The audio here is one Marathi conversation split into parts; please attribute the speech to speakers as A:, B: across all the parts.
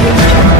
A: Thank you.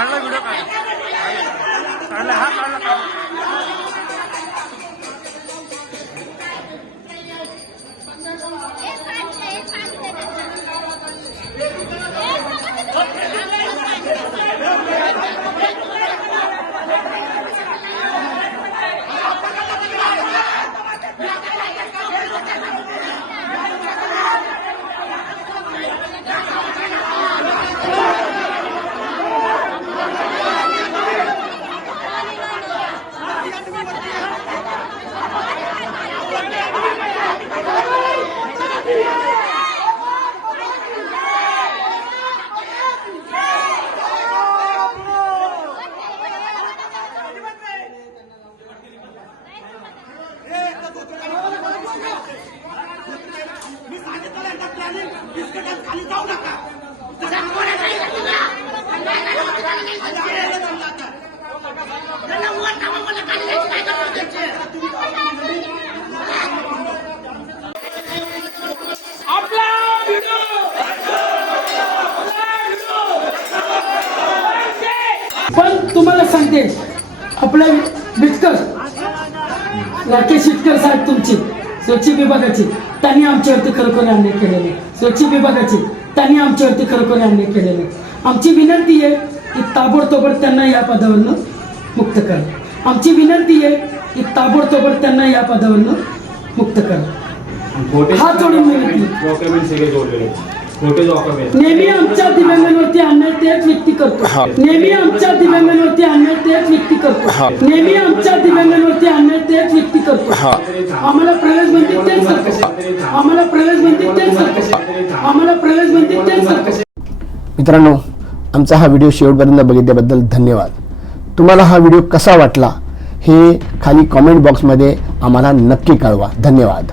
A: വീഡിയോ पण तुम्हाला सांगते आपल्या विटकर राकेश शिटकर साहेब तुमची. स्वच्छ विभागाची. त्यांनी आमच्यावरती खरोखर अन्याय केलेले. स्वच्छ विभागाची. त्यांनी आमच्यावरती खरोखर अन्याय केलेले. आमची विनंती आहे की ताबडतोब त्यांना या पदावरनं मुक्त करा. आमची विनंती आहे की ताबडतोब त्यांना या पदावरनं मुक्त करा. हात जोडून विनंती. नेहमी आमच्या दिव्यांगांवरती अन्याय तेच व्यक्ती करतो. नेहमी आमच्या दिव्यांगांवरती अन्याय तेच व्यक्ती करतो. नेहमी आमच्या दिव्यांगांवरती अन्याय तेच व्यक्ती करतो. आम्हाला प्रवेश बंदी तेच करतो. आम्हाला प्रवेश बंदी तेच करतो. आम्हाला प्रवेश बंदी तेच करतो.
B: मित्रांनो आमचा हा व्हिडिओ शेवटपर्यंत बघितल्याबद्दल धन्यवाद. तुम्हाला हा व्हिडिओ कसा वाटला हे खाली कॉमेंट बॉक्समध्ये आम्हाला नक्की कळवा. धन्यवाद.